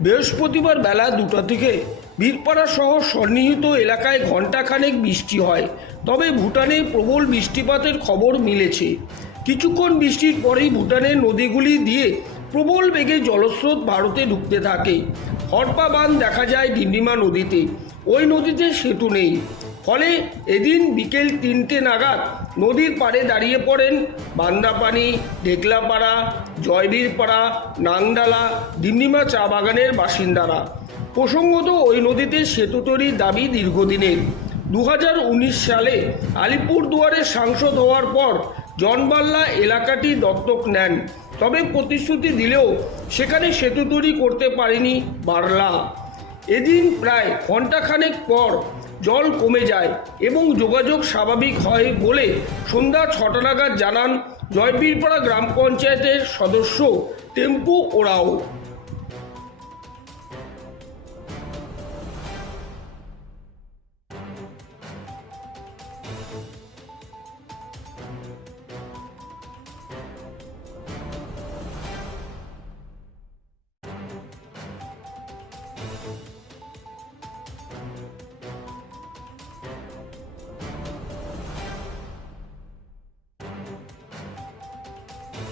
বৃহস্পতিবার বেলা দুটো থেকে বীরপাড়া সহ সন্নিহিত এলাকায় ঘণ্টাখানেক বৃষ্টি হয়। তবে ভুটানে প্রবল বৃষ্টিপাতের খবর মিলেছে। কিছুক্ষণ বৃষ্টির পরেই ভুটানের নদীগুলি দিয়ে প্রবল বেগে জলস্রোত ভারতে ঢুকতে থাকে। হরপা বাঁধ দেখা যায় ডিন্ডিমা নদীতে। ওই নদীতে সেতু নেই। ফলে এদিন বিকেল তিনটে নাগাদ নদীর পাড়ে দাঁড়িয়ে পড়েন বান্দাপানি ঢেকলাপাড়া জয়বীরপাড়া নাংডালা ডিন্ডিমা চা বাগানের বাসিন্দারা। প্রসঙ্গত ওই নদীতে সেতু তৈরির দাবি দীর্ঘদিনের। দু হাজার উনিশ সালে আলিপুরদুয়ারের সাংসদ হওয়ার পর জনবাল্লা এলাকাটি দত্তক নেন। তবে প্রতিশ্রুতি দিলেও সেখানে সেতু তৈরি করতে পারেনি বার্লা। এদিন প্রায় ঘণ্টাখানেক পর জল কমে যায় এবং যোগাযোগ স্বাভাবিক হয় বলে সন্ধ্যা ছটা নাগাদ জানান জয়পীরপাড়া গ্রাম পঞ্চায়েতের সদস্য টেম্পু ওরাও।